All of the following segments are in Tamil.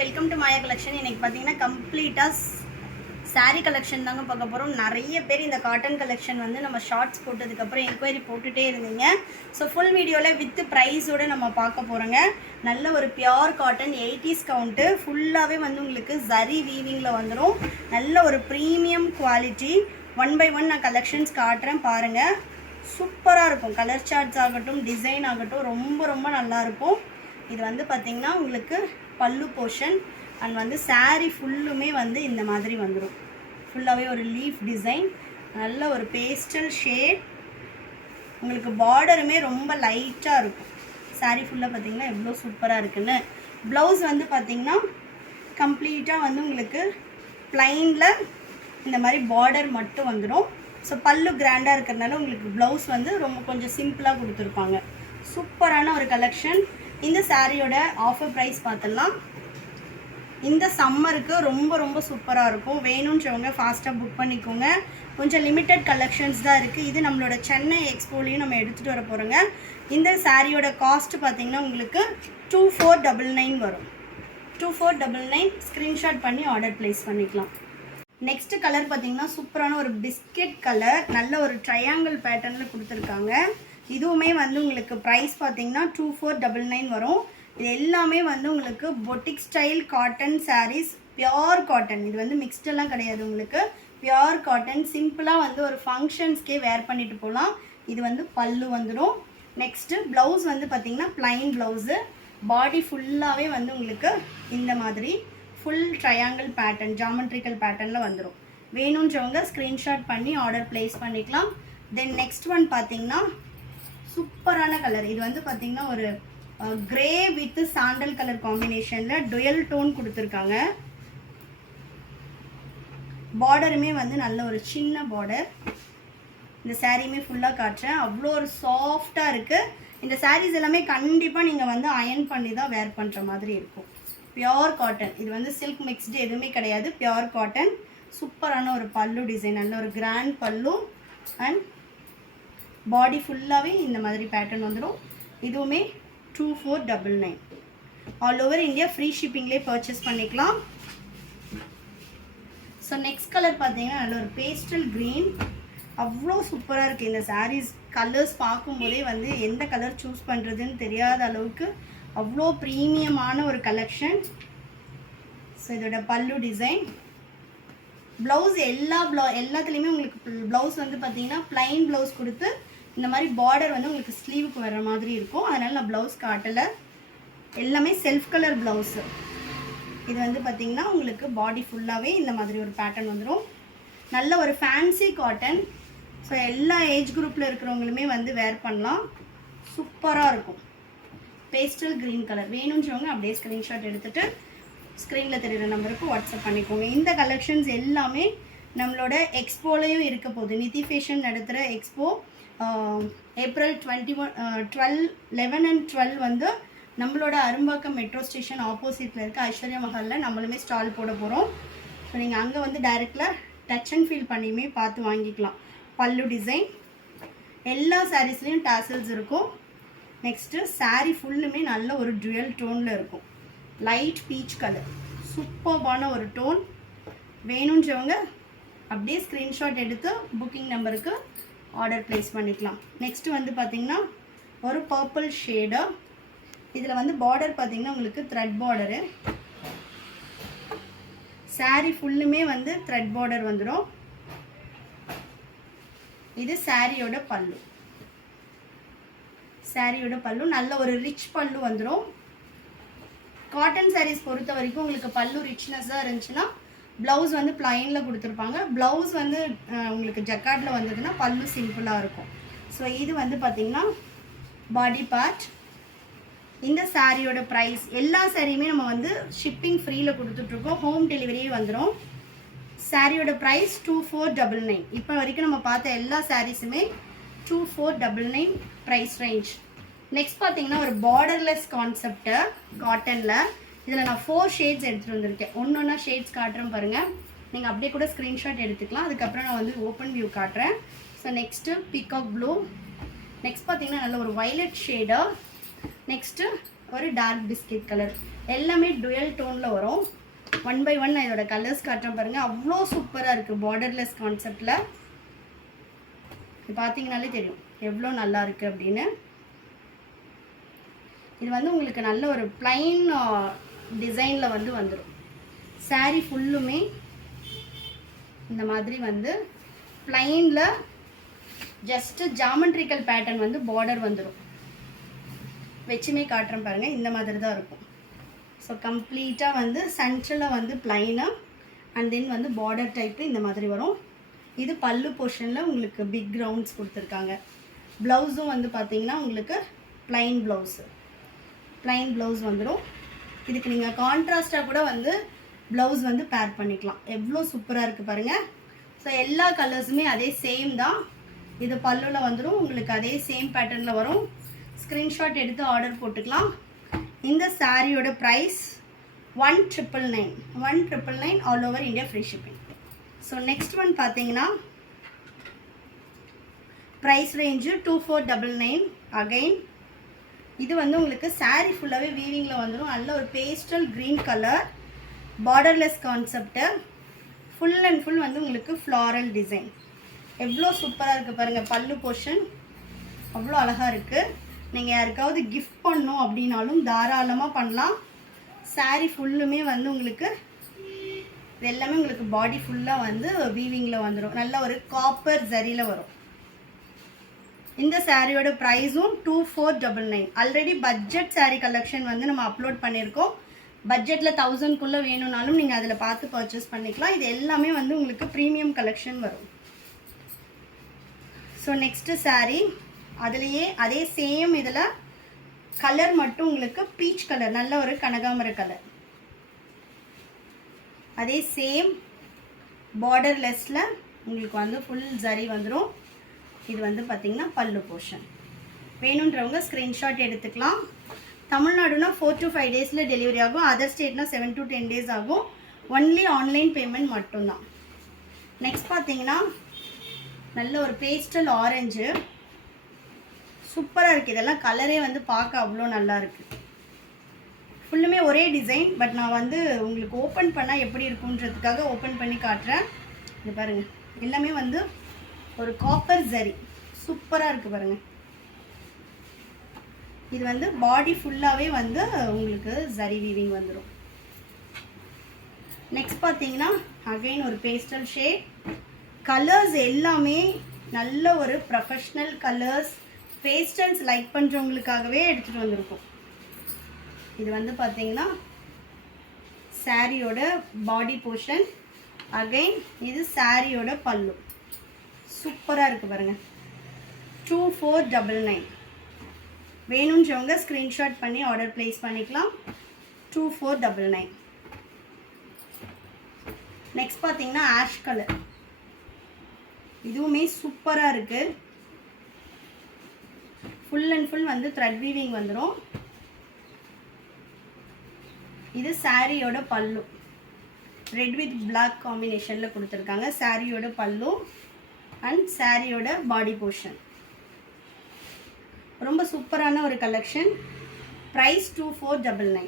Welcome to Maya collection. இன்னைக்கு பார்த்தீங்கன்னா கம்ப்ளீட்டாக சாரீ கலெக்ஷன் தாங்க பார்க்க போகிறோம். நிறைய பேர் இந்த காட்டன் கலெக்ஷன் வந்து நம்ம ஷார்ட்ஸ் போட்டதுக்கப்புறம் என்கொயரி போட்டுகிட்டே இருந்தீங்க. ஸோ ஃபுல் வீடியோவில் வித் ப்ரைஸோடு நம்ம பார்க்க போகிறோங்க. நல்ல ஒரு பியோர் காட்டன் 80s கவுண்ட்டு ஃபுல்லாகவே வந்து உங்களுக்கு ஜரி வீவிங்கில் வந்துடும். நல்ல ஒரு ப்ரீமியம் குவாலிட்டி. 1 by 1 நான் கலெக்ஷன்ஸ் காட்டுறேன் பாருங்கள். சூப்பராக இருக்கும். கலர் சார்ட்ஸ் ஆகட்டும், டிசைன் ஆகட்டும், ரொம்ப ரொம்ப நல்லாயிருக்கும். இது வந்து பார்த்திங்கன்னா உங்களுக்கு பல்லு போர்ஷன் அண்ட் வந்து சாரீ ஃபுல்லுமே வந்து இந்த மாதிரி வந்துடும். ஃபுல்லாகவே ஒரு லீஃப் டிசைன், நல்ல ஒரு பேஸ்டல் ஷேட். உங்களுக்கு பார்டருமே ரொம்ப லைட்டாக இருக்கும். சாரீ ஃபுல்லாக பார்த்திங்கன்னா எவ்வளோ சூப்பராக இருக்குன்னு. ப்ளவுஸ் வந்து பார்த்திங்கன்னா கம்ப்ளீட்டாக வந்து உங்களுக்கு ப்ளைனில் இந்த மாதிரி பார்டர் மட்டும் வந்துடும். ஸோ பல்லு கிராண்டாக இருக்கிறதுனால உங்களுக்கு ப்ளவுஸ் வந்து ரொம்ப கொஞ்சம் சிம்பிளாக கொடுத்துருப்பாங்க. சூப்பரான ஒரு கலெக்ஷன். இந்த சாரியோட ஆஃபர் ப்ரைஸ் பார்த்துடலாம். இந்த சம்மருக்கு ரொம்ப ரொம்ப சூப்பராக இருக்கும். வேணுன்றவங்க ஃபாஸ்ட்டாக புக் பண்ணிக்கோங்க. கொஞ்சம் லிமிட்டட் கலெக்ஷன்ஸ் தான் இருக்குது. இது நம்மளோட சென்னை எக்ஸ்போலையும் நம்ம எடுத்துகிட்டு வர போகிறோங்க. இந்த சாரியோட காஸ்ட் பார்த்திங்கன்னா உங்களுக்கு 2499 வரும். 2499 ஸ்க்ரீன்ஷாட் பண்ணி ஆர்டர் ப்ளேஸ் பண்ணிக்கலாம். நெக்ஸ்ட் கலர் பார்த்திங்கன்னா சூப்பரான ஒரு பிஸ்கெட் கலர், நல்ல ஒரு ட்ரையாங்கிள் பேட்டர்னில் கொடுத்துருக்காங்க. இதுவுமே வந்து உங்களுக்கு ப்ரைஸ் பார்த்திங்கன்னா 2499 வரும். இது எல்லாமே வந்து உங்களுக்கு boutique style cotton sarees, pure cotton. இது வந்து மிக்ஸ்டெல்லாம் கிடையாது, உங்களுக்கு பியோர் காட்டன். சிம்பிளாக வந்து ஒரு ஃபங்க்ஷன்ஸ்க்கே வேர் பண்ணிட்டு போகலாம். இது வந்து பல்லு வந்துடும். நெக்ஸ்ட்டு ப்ளவுஸ் வந்து பார்த்திங்கன்னா ப்ளைன் ப்ளவுஸு. பாடி ஃபுல்லாகவே வந்து உங்களுக்கு இந்த மாதிரி ஃபுல் ட்ரையாங்கிள் பேட்டர்ன், ஜாமெட்ரிக்கல் பேட்டர்னில் வந்துடும். வேணுன்றவங்க ஸ்க்ரீன்ஷாட் பண்ணி ஆர்டர் ப்ளேஸ் பண்ணிக்கலாம். தென் நெக்ஸ்ட் ஒன் பார்த்திங்கன்னா சூப்பரான கலர். இது வந்து பார்த்திங்கன்னா ஒரு கிரே வித் சாண்டல் கலர் காம்பினேஷனில் டுயல் டோன் கொடுத்துருக்காங்க. பார்டருமே வந்து நல்ல ஒரு சின்ன பார்டர். இந்த சாரியுமே ஃபுல்லாக காட்டுறேன். அவ்வளோ ஒரு சாஃப்டாக இருக்குது. இந்த சாரீஸ் எல்லாமே கண்டிப்பாக நீங்கள் வந்து அயன் பண்ணி தான் வேர் பண்ணுற மாதிரி இருக்கும். Pure cotton. இது வந்து சில்க் மிக்ஸ்டு எதுவுமே கிடையாது, பியோர் காட்டன். சூப்பரான ஒரு பல்லு டிசைன், நல்ல ஒரு கிராண்ட் பல்லு அண்ட் பாடி ஃபுல்லாகவே இந்த மாதிரி பேட்டர்ன் வந்துடும். இதுவுமே 2499. ஆல் ஓவர் இந்தியா ஃப்ரீ ஷிப்பிங்லேயே பர்ச்சேஸ் பண்ணிக்கலாம். ஸோ நெக்ஸ்ட் கலர் பார்த்தீங்கன்னா நல்ல ஒரு பேஸ்டல் க்ரீன். அவ்வளோ சூப்பராக இருக்குது. இந்த சாரீஸ் கலர்ஸ் பார்க்கும்போதே வந்து எந்த கலர் சூஸ் பண்ணுறதுன்னு தெரியாத அளவுக்கு அவ்வளோ ப்ரீமியமான ஒரு கலெக்ஷன். ஸோ இதோட பல்லு டிசைன். ப்ளவுஸ் எல்லாத்துலேயுமே உங்களுக்கு ப்ளவுஸ் வந்து பார்த்தீங்கன்னா ப்ளைன் ப்ளவுஸ் கொடுத்து இந்த மாதிரி பார்டர் வந்து உங்களுக்கு ஸ்லீவுக்கு வர்ற மாதிரி இருக்கும். அதனால் நான் ப்ளவுஸ் காட்டலை. எல்லாமே செல்ஃப் கலர் ப்ளவுஸு. இது வந்து பார்த்திங்கன்னா உங்களுக்கு பாடி ஃபுல்லாகவே இந்த மாதிரி ஒரு பேட்டர்ன் வந்துடும். நல்ல ஒரு ஃபேன்சி காட்டன். ஸோ எல்லா ஏஜ் குரூப்பில் இருக்கிறவங்களுமே வந்து வேர் பண்ணலாம். சூப்பராக இருக்கும். Pastel green colour. வேணுன்றவங்க அப்படியே ஸ்க்ரீன்ஷாட் எடுத்துகிட்டு ஸ்க்ரீனில் தெரிகிற நம்பருக்கு வாட்ஸ்அப் பண்ணிக்கோங்க. இந்த கலெக்ஷன்ஸ் எல்லாமே நம்மளோட எக்ஸ்போலையும் இருக்க போகுது. நிதி ஃபேஷன் நடத்துகிற எக்ஸ்போ ஏப்ரல் 12, 11 and 12 வந்து நம்மளோட அரும்பாக்கம் மெட்ரோ ஸ்டேஷன் ஆப்போசிட்டில் இருக்க ஐஸ்வர்யா மஹாலில் நம்மளுமே ஸ்டால் போட போகிறோம். ஸோ நீங்கள் அங்கே வந்து டைரெக்டில் டச் அண்ட் ஃபீல் பண்ணியுமே பார்த்து வாங்கிக்கலாம். பல்லு டிசைன். எல்லா சாரீஸ்லேயும் டாசல்ஸ் இருக்கும். நெக்ஸ்ட்டு சாரீ ஃபுல்லுமே நல்ல ஒரு டுவல் டோனில் இருக்கும். லைட் பீச் கலர், சூப்பர்பான ஒரு டோன். வேணுன்றவங்க அப்படியே ஸ்க்ரீன்ஷாட் எடுத்து புக்கிங் நம்பருக்கு ஆர்டர் ப்ளேஸ் பண்ணிக்கலாம். நெக்ஸ்ட்டு வந்து பார்த்திங்கன்னா ஒரு பர்பிள் ஷேடு. இதில் வந்து பார்டர் பார்த்திங்கன்னா உங்களுக்கு த்ரெட் பார்டரு. சாரீ ஃபுல்லுமே வந்து த்ரெட் பார்டர் வந்துடும். இது சாரியோட பல்லு. சாரியோட பல்லு நல்ல ஒரு ரிச் பல்லு வந்துடும். காட்டன் சாரீஸ் பொறுத்த வரைக்கும் உங்களுக்கு பல்லு ரிச்னஸாக இருந்துச்சுன்னா ப்ளவுஸ் வந்து ப்ளைனில் கொடுத்துருப்பாங்க. ப்ளவுஸ் வந்து உங்களுக்கு ஜக்கார்டில் வந்ததுன்னா பல்லு சிம்பிளாக இருக்கும். ஸோ இது வந்து பார்த்திங்கன்னா பாடி பார்ட். இந்த சாரியோட ப்ரைஸ், எல்லா சாரியுமே நம்ம வந்து ஷிப்பிங் ஃப்ரீயில் கொடுத்துட்ருக்கோம். ஹோம் டெலிவரியே வந்துடும். சாரியோட ப்ரைஸ் 2499. இப்போ வரைக்கும் நம்ம பார்த்த எல்லா சாரீஸுமே 2499 ப்ரைஸ் ரேஞ்ச். நெக்ஸ்ட் பார்த்தீங்கன்னா ஒரு பார்டர்லெஸ் கான்செப்ட்டு காட்டனில். இதில் நான் 4 ஷேட்ஸ் எடுத்துகிட்டு வந்திருக்கேன். ஒன்றா ஷேட்ஸ் காட்டுறேன் பாருங்கள். நீங்கள் அப்படியே கூட ஸ்க்ரீன்ஷாட் எடுத்துக்கலாம். அதுக்கப்புறம் நான் வந்து ஓப்பன் வியூ காட்டுறேன். So next peacock blue. Next பார்த்தீங்கன்னா நல்ல ஒரு வைலட் ஷேடு. நெக்ஸ்ட்டு ஒரு டார்க் பிஸ்கெட் கலர், எல்லாமே டுவல் டோனில் வரும். 1 by 1 நான் இதோட கலர்ஸ் காட்டுறேன் பாருங்கள். அவ்வளோ சூப்பராக இருக்குது பார்டர்லெஸ் கான்செப்டில். இது பார்த்தீங்கனாலே தெரியும் எவ்வளோ நல்லா இருக்குது அப்படின்னு. இது வந்து உங்களுக்கு நல்ல ஒரு பிளைன் டிசைனில் வந்து வந்துடும். சாரீ ஃபுல்லுமே இந்த மாதிரி வந்து பிளைனில் ஜஸ்ட்டு ஜாமெட்ரிக்கல் பேட்டர்ன் வந்து பார்டர் வந்துடும். வச்சுமே காட்டுறேன் பாருங்கள், இந்த மாதிரி தான் இருக்கும். ஸோ கம்ப்ளீட்டாக வந்து சென்ட்ரலில் வந்து பிளைனாக அண்ட் தென் வந்து பார்டர் டைப்பு இந்த மாதிரி வரும். இது பல்லு போர்ஷனில் உங்களுக்கு பிக் ரவுண்ட்ஸ் கொடுத்துருக்காங்க. ப்ளவுஸும் வந்து பார்த்திங்கன்னா உங்களுக்கு ப்ளைன் ப்ளவுஸ் வந்துடும். இதுக்கு நீங்கள் கான்ட்ராஸ்ட்டாக கூட வந்து ப்ளவுஸ் வந்து பேர் பண்ணிக்கலாம். எவ்வளோ சூப்பராக இருக்குது பாருங்கள். ஸோ எல்லா கலர்ஸுமே அதே சேம் தான். இது பல்லுவில் வந்துடும், உங்களுக்கு அதே சேம் பேட்டர்னில் வரும். ஸ்க்ரீன்ஷாட் எடுத்து ஆர்டர் போட்டுக்கலாம். இந்த சாரியோட price 1,999 all over India free shipping. So next one பார்த்தீங்கன்னா ப்ரைஸ் ரேஞ்சு 2499. அகைன் இது வந்து உங்களுக்கு சாரீ ஃபுல்லாகவே வீவிங்கில் வந்துடும். நல்ல ஒரு pastel green colour, borderless concept, full and full வந்து உங்களுக்கு ஃப்ளாரல் டிசைன். எவ்வளோ சூப்பராக இருக்குது பாருங்கள். பல்லு போர்ஷன் அவ்வளோ அழகாக இருக்குது. நீங்கள் யாருக்காவது கிஃப்ட் பண்ணணும் அப்படின்னாலும் தாராளமாக பண்ணலாம். சாரீ ஃபுல்லுமே வந்து உங்களுக்கு இது எல்லாமே உங்களுக்கு பாடி ஃபுல்லாக வந்து வீவிங்கில் வந்துடும். நல்ல ஒரு காப்பர் ஜரியில் வரும். இந்த சாரியோட ப்ரைஸும் 2499. ஆல்ரெடி பட்ஜெட் சாரீ கலெக்ஷன் வந்து நம்ம அப்லோட் பண்ணியிருக்கோம். பட்ஜெட்டில் 1000க்குள்ளே வேணும்னாலும் நீங்கள் அதில் பார்த்து பர்ச்சேஸ் பண்ணிக்கலாம். இது எல்லாமே வந்து உங்களுக்கு ப்ரீமியம் கலெக்ஷன் வரும். ஸோ நெக்ஸ்ட்டு சாரீ அதுலேயே அதே சேம் இதில் கலர் மட்டும் உங்களுக்கு பீச் கலர், நல்ல ஒரு கனகாமர கலர், அதே சேம் பார்டர்லெஸ்ஸில் உங்களுக்கு வந்து ஃபுல் ஜரி வந்துடும். இது வந்து பார்த்திங்கன்னா பல்லு போர்ஷன். வேணுன்றவங்க ஸ்க்ரீன்ஷாட் எடுத்துக்கலாம். தமிழ்நாடுனா 4 to 5 டேஸில் டெலிவரி ஆகும். அதர் ஸ்டேட்னா 7 to 10 டேஸ் ஆகும். ஒன்லி ஆன்லைன் பேமெண்ட் மட்டும்தான். நெக்ஸ்ட் பார்த்தீங்கன்னா நல்ல ஒரு பேஸ்டல் ஆரஞ்சு, சூப்பராக இருக்குது. இதெல்லாம் கலரே வந்து பார்க்க அவ்வளோ நல்லா இருக்குது. ஃபுல்லுமே ஒரே டிசைன், பட் நான் வந்து உங்களுக்கு ஓப்பன் பண்ணால் எப்படி இருக்குன்றதுக்காக ஓப்பன் பண்ணி காட்டுறேன். இது பாருங்கள், எல்லாமே வந்து ஒரு காப்பர் ஜரி, சூப்பராக இருக்குது பாருங்கள். இது வந்து பாடி ஃபுல்லாகவே வந்து உங்களுக்கு ஜரி வீவிங் வந்துடும். நெக்ஸ்ட் பார்த்தீங்கன்னா அகைன் ஒரு பேஸ்டல் ஷேட். கலர்ஸ் எல்லாமே நல்ல ஒரு ப்ரொஃபஷ்னல் கலர்ஸ். பேஸ்டல்ஸ் லைக் பண்ணுறவங்களுக்காகவே எடுத்துகிட்டு வந்திருக்கோம். இது வந்து பார்த்தீங்கன்னா சாரியோட பாடி போர்ஷன். அகைன் இது சாரியோட பல்லு. சூப்பராக இருக்குது பாருங்கள். 2499. வேணுன்றவங்க ஸ்க்ரீன்ஷாட் பண்ணி ஆர்டர் ப்ளேஸ் பண்ணிக்கலாம். 2499. நெக்ஸ்ட் பார்த்தீங்கன்னா ஆஷ் கலர். இதுவுமே சூப்பராக இருக்குது. ஃபுல் அண்ட் ஃபுல் வந்து த்ரெட் வீவிங் வந்துடும். இது சாரியோட பல்லு, ரெட் வித் பிளாக் காம்பினேஷனில் கொடுத்துருக்காங்க. சாரியோட பல்லு அண்ட் சாரியோட பாடி போர்ஷன். ரொம்ப சூப்பரான ஒரு collection. Price 2499.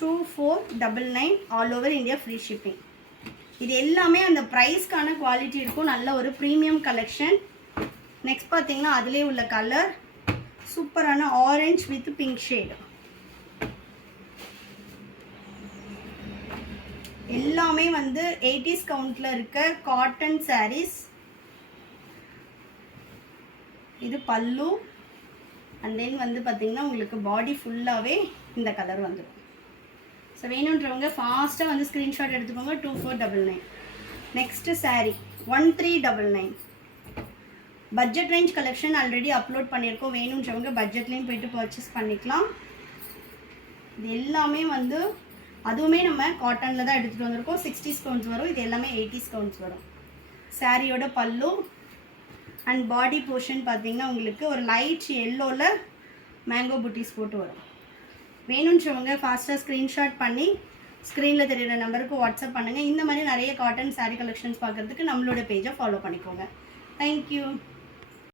2499 all over India free shipping. இது எல்லாமே அந்த ப்ரைஸ்க்கான குவாலிட்டி இருக்கும். நல்ல ஒரு ப்ரீமியம் கலெக்ஷன். நெக்ஸ்ட் பார்த்தீங்கன்னா அதிலே உள்ள கலர் சூப்பரான ஆரஞ்ச் வித் பிங்க் ஷேடு. எல்லாமே வந்து 80s கவுண்டில் இருக்க காட்டன் சாரீஸ். இது பல்லு அண்ட் தென் வந்து பார்த்திங்கன்னா உங்களுக்கு பாடி ஃபுல்லாகவே இந்த கலர் வந்துடும். ஸோ வேணுன்றவங்க ஃபாஸ்ட்டாக வந்து ஸ்க்ரீன்ஷாட் எடுத்துக்கோங்க. 2499. Next sari 1399. Budget range collection already upload பண்ணியிருக்கோம். வேணுன்றவங்க பட்ஜெட்லேயும் போய்ட்டு பர்ச்சேஸ் பண்ணிக்கலாம். இது எல்லாமே வந்து அதுவுமே நம்ம காட்டனில் தான் எடுத்துகிட்டு வந்திருக்கோம். 60s கவுண்ட்ஸ் வரும். இது எல்லாமே 80s கவுண்ட்ஸ் வரும். சாரியோட பல்லு அண்ட் பாடி போர்ஷன் பார்த்தீங்கன்னா உங்களுக்கு ஒரு லைட் எல்லோவில் மேங்கோ புட்டிஸ் போட்டு வரும். வேணுன்றவங்க ஃபாஸ்ட்டாக ஸ்க்ரீன்ஷாட் பண்ணி ஸ்க்ரீனில் தெரியுற நம்பருக்கு வாட்ஸ்அப் பண்ணுங்கள். இந்த மாதிரி நிறைய காட்டன் சாரீ கலெக்ஷன்ஸ் பார்க்குறதுக்கு நம்மளோட பேஜை ஃபாலோ பண்ணிக்கோங்க. தேங்க்யூ.